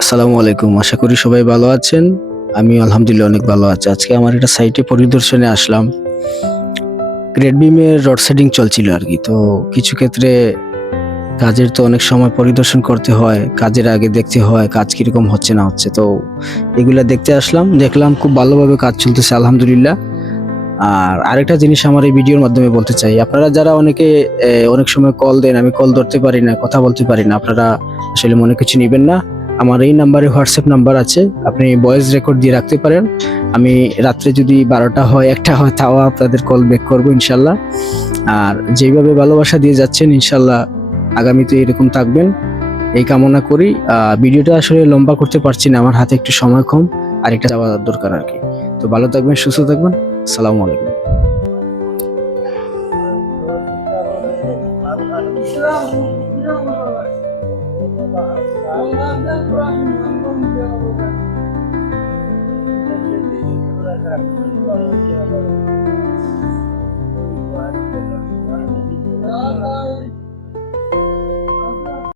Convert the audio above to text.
আসসালামু আলাইকুম। আশা করি সবাই ভালো আছেন। আমি আলহামদুলিল্লাহ অনেক ভালো আছি। আজকে আমার একটা সাইটে পরিদর্শনে আসলাম। গ্রেড বিমের রড সেটিং চলছিল আরকি। তো কিছু ক্ষেত্রে কাজের তো অনেক সময় পরিদর্শন করতে হয়। কাজের আগে দেখতে হয় কাজ কিরকম হচ্ছে না হচ্ছে। তো এগুলা দেখতে আসলাম। দেখলাম খুব ভালোভাবে কাজ চলতেছে আলহামদুলিল্লাহ। আর আরেকটা জিনিস আমার এই ভিডিওর মাধ্যমে বলতে চাই। আপনারা যারা অনেকে অনেক সময় কল দেন, আমি কল ধরতে পারি না, কথা বলতে পারি না। আপনারা আসলে মনে কিছু নিবেন না। আমার এই নাম্বারে হোয়াটসঅ্যাপ নাম্বার আছে। আপনি ভয়েস রেকর্ড দিয়ে রাখতে পারেন। আমি রাত্রে যদি ১২টা হয়, ১টা হয় তাও আপনাদের কল ব্যাক করব ইনশাআল্লাহ। আর যেইভাবে ভালোবাসা দিয়ে যাচ্ছেন ইনশাআল্লাহ আগামীতে এরকম থাকবেন। এই কামনা করি। ভিডিওটা আসলে লম্বা করতে পারছি না। আমার হাতে একটু সময় কম। আরেকটা যাওয়া দরকার আরকি। তো ভালো থাকবেন, সুস্থ থাকবেন। আসসালামু আলাইকুম।